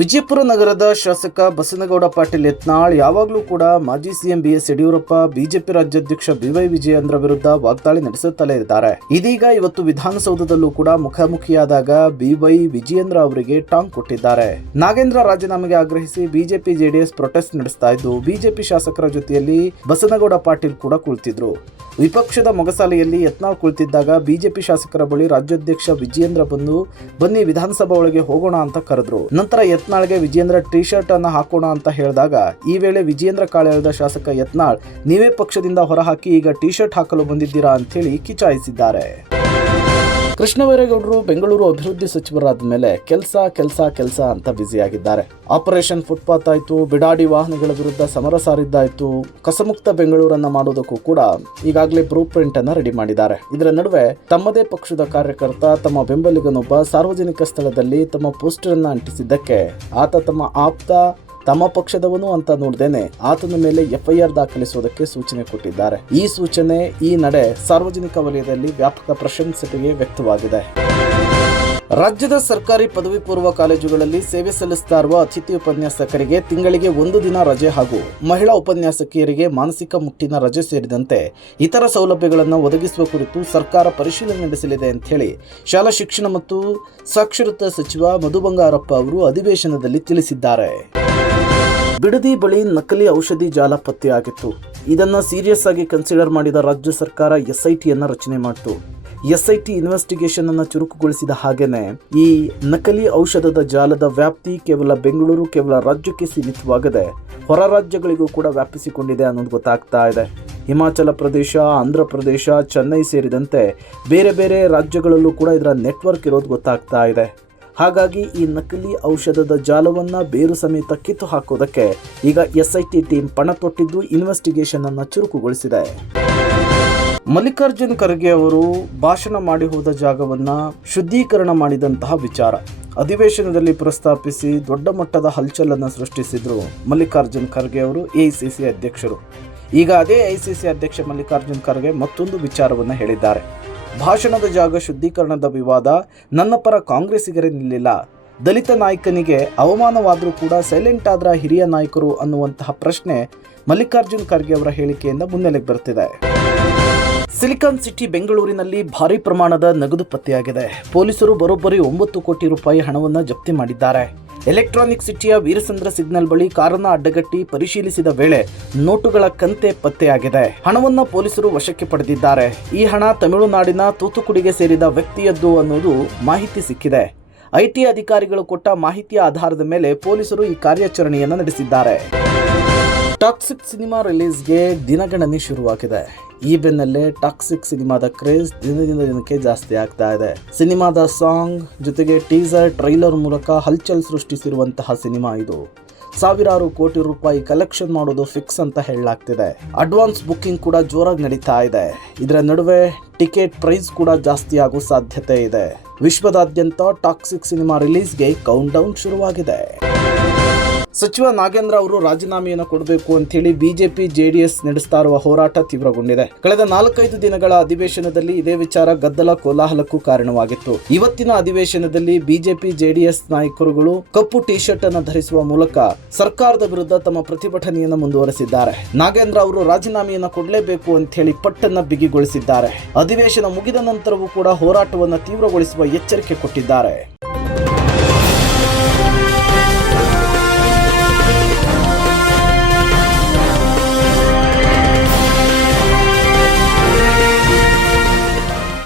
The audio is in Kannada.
ವಿಜಯಪುರ ನಗರದ ಶಾಸಕ ಬಸನಗೌಡ ಪಾಟೀಲ್ ಯತ್ನಾಳ್ ಯಾವಾಗಲೂ ಕೂಡ ಮಾಜಿ ಸಿಎಂ ಬಿಎಸ್ ಯಡಿಯೂರಪ್ಪ, ಬಿಜೆಪಿ ರಾಜ್ಯಾಧ್ಯಕ್ಷ ಬಿವೈ ವಿಜಯೇಂದ್ರ ವಿರುದ್ಧ ವಾಗ್ದಾಳಿ ನಡೆಸುತ್ತಲೇ ಇದ್ದಾರೆ. ಇದೀಗ ಇವತ್ತು ವಿಧಾನಸೌಧದಲ್ಲೂ ಕೂಡ ಮುಖಾಮುಖಿಯಾದಾಗ ಬಿವೈ ವಿಜಯೇಂದ್ರ ಅವರಿಗೆ ಟಾಂಗ್ ಕೊಟ್ಟಿದ್ದಾರೆ. ನಾಗೇಂದ್ರ ರಾಜೀನಾಮೆಗೆ ಆಗ್ರಹಿಸಿ ಬಿಜೆಪಿ ಜೆಡಿಎಸ್ ಪ್ರೊಟೆಸ್ಟ್ ನಡೆಸ್ತಾ ಇದ್ದು, ಬಿಜೆಪಿ ಶಾಸಕರ ಜೊತೆಯಲ್ಲಿ ಬಸನಗೌಡ ಪಾಟೀಲ್ ಕೂಡ ಕುಳಿತಿದ್ರು. ವಿಪಕ್ಷದ ಮೊಗಸಾಲೆಯಲ್ಲಿ ಯತ್ನಾಳ್ ಕುಳಿತಿದ್ದಾಗ ಬಿಜೆಪಿ ಶಾಸಕರ ಬಳಿ ರಾಜ್ಯಾಧ್ಯಕ್ಷ ವಿಜಯೇಂದ್ರ ಬನ್ನಿ ವಿಧಾನಸಭಾ ಒಳಗೆ ಹೋಗೋಣ ಅಂತ ಕರೆದ್ರು. ನಂತರ ಯತ್ನಾಳ್ಗೆ ವಿಜಯೇಂದ್ರ ಟಿ ಶರ್ಟ್ ಅನ್ನ ಹಾಕೋಣ ಅಂತ ಹೇಳಿದಾಗ ಈ ವೇಳೆ ವಿಜಯೇಂದ್ರ ಕಾಳೆ ಎಳೆದ ಶಾಸಕ ಯತ್ನಾಳ್, ನೀವೇ ಪಕ್ಷದಿಂದ ಹೊರಹಾಕಿ ಈಗ ಟಿ ಶರ್ಟ್ ಹಾಕಲು ಬಂದಿದ್ದೀರಾ ಅಂತ ಹೇಳಿ ಕಿಚಾಯಿಸಿದ್ದಾರೆ. ಕೃಷ್ಣ ಬೈರೇಗೌಡರು ಬೆಂಗಳೂರು ಅಭಿವೃದ್ಧಿ ಸಚಿವರಾದ ಮೇಲೆ ಕೆಲಸ ಅಂತ ಬ್ಯುಸಿಯಾಗಿದ್ದಾರೆ. ಆಪರೇಷನ್ ಫುಟ್ಪಾತ್ ಆಯಿತು, ಬಿಡಾಡಿ ವಾಹನಗಳ ವಿರುದ್ಧ ಸಮರ ಸಾರಿದ್ದಾಯಿತು, ಕಸಮುಕ್ತ ಬೆಂಗಳೂರನ್ನ ಮಾಡೋದಕ್ಕೂ ಕೂಡ ಈಗಾಗಲೇ ಬ್ಲೂ ಪ್ರಿಂಟ್ ಅನ್ನ ರೆಡಿ ಮಾಡಿದ್ದಾರೆ. ಇದರ ನಡುವೆ ತಮ್ಮದೇ ಪಕ್ಷದ ಕಾರ್ಯಕರ್ತ ತಮ್ಮ ಬೆಂಬಲಿಗನೊಬ್ಬ ಸಾರ್ವಜನಿಕ ಸ್ಥಳದಲ್ಲಿ ತಮ್ಮ ಪೋಸ್ಟರ್ ಅನ್ನ ಅಂಟಿಸಿದ್ದಕ್ಕೆ ಆತ ತಮ್ಮ ಪಕ್ಷದವನು ಅಂತ ನೋಡ್ದೇನೆ ಆತನ ಮೇಲೆ ಎಫ್ಐಆರ್ ದಾಖಲಿಸುವುದಕ್ಕೆ ಸೂಚನೆ ಕೊಟ್ಟಿದ್ದಾರೆ. ಈ ಸೂಚನೆ, ಈ ನಡೆ ಸಾರ್ವಜನಿಕ ವಲಯದಲ್ಲಿ ವ್ಯಾಪಕ ಪ್ರಶಂಸೆಗೆ ವ್ಯಕ್ತವಾಗಿದೆ. ರಾಜ್ಯದ ಸರ್ಕಾರಿ ಪದವಿ ಪೂರ್ವ ಕಾಲೇಜುಗಳಲ್ಲಿ ಸೇವೆ ಸಲ್ಲಿಸ್ತಾ ಇರುವ ಅತಿಥಿ ಉಪನ್ಯಾಸಕರಿಗೆ ತಿಂಗಳಿಗೆ 1 ದಿನ ರಜೆ ಹಾಗೂ ಮಹಿಳಾ ಉಪನ್ಯಾಸಕಿಯರಿಗೆ ಮಾನಸಿಕ ಮುಟ್ಟಿನ ರಜೆ ಸೇರಿದಂತೆ ಇತರ ಸೌಲಭ್ಯಗಳನ್ನು ಒದಗಿಸುವ ಕುರಿತು ಸರ್ಕಾರ ಪರಿಶೀಲನೆ ನಡೆಸಲಿದೆ ಅಂತ ಹೇಳಿ ಶಾಲಾ ಶಿಕ್ಷಣ ಮತ್ತು ಸಾಕ್ಷರತಾ ಸಚಿವ ಮಧು ಬಂಗಾರಪ್ಪ ಅವರು ಅಧಿವೇಶನದಲ್ಲಿ ತಿಳಿಸಿದ್ದಾರೆ. ಬಿಡದಿ ಬಳಿ ನಕಲಿ ಔಷಧಿ ಜಾಲ ಪತ್ತೆಯಾಗಿತ್ತು. ಇದನ್ನ ಸೀರಿಯಸ್ ಆಗಿ ಕನ್ಸಿಡರ್ ಮಾಡಿದ ರಾಜ್ಯ ಸರ್ಕಾರ ಎಸ್ಐಟಿಯನ್ನ ರಚನೆ ಮಾಡಿತು. ಎಸ್ಐಟಿ ಇನ್ವೆಸ್ಟಿಗೇಷನ್ ಅನ್ನು ಚುರುಕುಗೊಳಿಸಿದ ಹಾಗೇನೆ ಈ ನಕಲಿ ಔಷಧದ ಜಾಲದ ವ್ಯಾಪ್ತಿ ಕೇವಲ ಬೆಂಗಳೂರು, ಕೇವಲ ರಾಜ್ಯಕ್ಕೆ ಸೀಮಿತವಾಗದೆ ಹೊರ ರಾಜ್ಯಗಳಿಗೂ ಕೂಡ ವ್ಯಾಪಿಸಿಕೊಂಡಿದೆ ಅನ್ನೋದು ಗೊತ್ತಾಗ್ತಾ ಇದೆ. ಹಿಮಾಚಲ ಪ್ರದೇಶ, ಆಂಧ್ರ ಪ್ರದೇಶ, ಚೆನ್ನೈ ಸೇರಿದಂತೆ ಬೇರೆ ಬೇರೆ ರಾಜ್ಯಗಳಲ್ಲೂ ಕೂಡ ಇದರ ನೆಟ್ವರ್ಕ್ ಇರೋದು ಗೊತ್ತಾಗ್ತಾ ಇದೆ. ಹಾಗಾಗಿ ಈ ನಕಲಿ ಔಷಧದ ಜಾಲವನ್ನ ಬೇರು ಸಮೇತ ಕಿತ್ತು ಹಾಕೋದಕ್ಕೆ ಈಗ ಎಸ್ಐಟಿ ಟೀಮ್ ಪಣ ತೊಟ್ಟಿದ್ದು ಇನ್ವೆಸ್ಟಿಗೇಷನ್ ಅನ್ನು ಚುರುಕುಗೊಳಿಸಿದೆ. ಮಲ್ಲಿಕಾರ್ಜುನ್ ಖರ್ಗೆ ಅವರು ಭಾಷಣ ಮಾಡಿ ಹೋದ ಜಾಗವನ್ನ ಶುದ್ಧೀಕರಣ ಮಾಡಿದಂತಹ ವಿಚಾರ ಅಧಿವೇಶನದಲ್ಲಿ ಪ್ರಸ್ತಾಪಿಸಿ ದೊಡ್ಡ ಮಟ್ಟದ ಹಲ್ಚಲನ್ನು ಸೃಷ್ಟಿಸಿದ್ರು ಮಲ್ಲಿಕಾರ್ಜುನ್ ಖರ್ಗೆ ಅವರು, ಎಐಸಿಸಿ ಅಧ್ಯಕ್ಷರು. ಈಗ ಅದೇ ಎಐಸಿಸಿ ಅಧ್ಯಕ್ಷ ಮಲ್ಲಿಕಾರ್ಜುನ್ ಖರ್ಗೆ ಮತ್ತೊಂದು ವಿಚಾರವನ್ನು ಹೇಳಿದ್ದಾರೆ. ಭಾಷಣದ ಜಾಗ ಶುದ್ಧೀಕರಣದ ವಿವಾದ ನನ್ನ ಪರ ಕಾಂಗ್ರೆಸ್ಸಿಗರೇ ನಿಲ್ಲಿಲ್ಲ, ದಲಿತ ನಾಯಕನಿಗೆ ಅವಮಾನವಾದರೂ ಕೂಡ ಸೈಲೆಂಟ್ ಆದ್ರ ಹಿರಿಯ ನಾಯಕರು ಅನ್ನುವಂತಹ ಪ್ರಶ್ನೆ ಮಲ್ಲಿಕಾರ್ಜುನ್ ಖರ್ಗೆ ಅವರ ಹೇಳಿಕೆಯಿಂದ ಮುನ್ನೆಲೆಗೆ ಬರ್ತಿದೆ. ಸಿಲಿಕಾನ್ ಸಿಟಿ ಬೆಂಗಳೂರಿನಲ್ಲಿ ಭಾರಿ ಪ್ರಮಾಣದ ನಗದು ಪತ್ತೆಯಾಗಿದೆ. ಪೊಲೀಸರು ಬರೋಬ್ಬರಿ 9 ಕೋಟಿ ರೂಪಾಯಿ ಹಣವನ್ನು ಜಪ್ತಿ ಮಾಡಿದ್ದಾರೆ. ಎಲೆಕ್ಟ್ರಾನಿಕ್ ಸಿಟಿಯ ವೀರಸಂದ್ರ ಸಿಗ್ನಲ್ ಬಳಿ ಕಾರನ್ನ ಅಡ್ಡಗಟ್ಟಿ ಪರಿಶೀಲಿಸಿದ ವೇಳೆ ನೋಟುಗಳ ಕಂತೆ ಪತ್ತೆಯಾಗಿದೆ. ಹಣವನ್ನ ಪೊಲೀಸರು ವಶಕ್ಕೆ ಪಡೆದಿದ್ದಾರೆ. ಈ ಹಣ ತಮಿಳುನಾಡಿನ ತೂತುಕುಡಿಗೆ ಸೇರಿದ ವ್ಯಕ್ತಿಯದ್ದು ಅನ್ನೋದು ಮಾಹಿತಿ ಸಿಕ್ಕಿದೆ. ಐಟಿ ಅಧಿಕಾರಿಗಳು ಕೊಟ್ಟ ಮಾಹಿತಿಯ ಆಧಾರದ ಮೇಲೆ ಪೊಲೀಸರು ಈ ಕಾರ್ಯಾಚರಣೆಯನ್ನು ನಡೆಸಿದ್ದಾರೆ. ಟಾಕ್ಸಿಕ್ ಸಿನಿಮಾ ರಿಲೀಸ್ಗೆ ದಿನಗಣನೆ ಶುರುವಾಗಿದೆ. ಈ ಬೆನ್ನಲ್ಲೇ ಟಾಕ್ಸಿಕ್ ಸಿನಿಮಾದ ಕ್ರೇಜ್ ದಿನಕ್ಕೆ ಜಾಸ್ತಿ ಆಗ್ತಾ ಇದೆ. ಸಿನಿಮಾದ ಸಾಂಗ್ ಜೊತೆಗೆ ಟೀಸರ್, ಟ್ರೈಲರ್ ಮೂಲಕ ಹಲ್ಚಲ್ ಸೃಷ್ಟಿಸಿರುವಂತಹ ಸಿನಿಮಾ ಇದು. ಸಾವಿರಾರು ಕೋಟಿ ರೂಪಾಯಿ ಕಲೆಕ್ಷನ್ ಮಾಡೋದು ಫಿಕ್ಸ್ ಅಂತ ಹೇಳಲಾಗ್ತಿದೆ. ಅಡ್ವಾನ್ಸ್ ಬುಕ್ಕಿಂಗ್ ಕೂಡ ಜೋರಾಗಿ ನಡೀತಾ ಇದೆ. ಇದರ ನಡುವೆ ಟಿಕೆಟ್ ಪ್ರೈಸ್ ಕೂಡ ಜಾಸ್ತಿ ಆಗೋ ಸಾಧ್ಯತೆ ಇದೆ. ವಿಶ್ವದಾದ್ಯಂತ ಟಾಕ್ಸಿಕ್ ಸಿನಿಮಾ ರಿಲೀಸ್ಗೆ ಕೌಂಟ್ ಡೌನ್ ಶುರುವಾಗಿದೆ. ಸಚಿವ ನಾಗೇಂದ್ರ ಅವರು ರಾಜೀನಾಮೆಯನ್ನು ಕೊಡಬೇಕು ಅಂತ ಹೇಳಿ ಬಿಜೆಪಿ ಜೆಡಿಎಸ್ ನಡೆಸ್ತಾ ಇರುವ ಹೋರಾಟ ತೀವ್ರಗೊಂಡಿದೆ. ಕಳೆದ 4-5 ದಿನಗಳ ಅಧಿವೇಶನದಲ್ಲಿ ಇದೇ ವಿಚಾರ ಗದ್ದಲ ಕೋಲಾಹಲಕ್ಕೂ ಕಾರಣವಾಗಿತ್ತು. ಇವತ್ತಿನ ಅಧಿವೇಶನದಲ್ಲಿ ಬಿಜೆಪಿ ಜೆಡಿಎಸ್ ನಾಯಕರುಗಳು ಕಪ್ಪು ಟಿ ಶರ್ಟ್ ಅನ್ನು ಧರಿಸುವ ಮೂಲಕ ಸರ್ಕಾರದ ವಿರುದ್ಧ ತಮ್ಮ ಪ್ರತಿಭಟನೆಯನ್ನು ಮುಂದುವರೆಸಿದ್ದಾರೆ. ನಾಗೇಂದ್ರ ಅವರು ರಾಜೀನಾಮೆಯನ್ನು ಕೊಡಲೇಬೇಕು ಅಂತ ಹೇಳಿ ಪಟ್ಟನ್ನ ಬಿಗಿಗೊಳಿಸಿದ್ದಾರೆ. ಅಧಿವೇಶನ ಮುಗಿದ ನಂತರವೂ ಕೂಡ ಹೋರಾಟವನ್ನು ತೀವ್ರಗೊಳಿಸುವ ಎಚ್ಚರಿಕೆ ಕೊಟ್ಟಿದ್ದಾರೆ.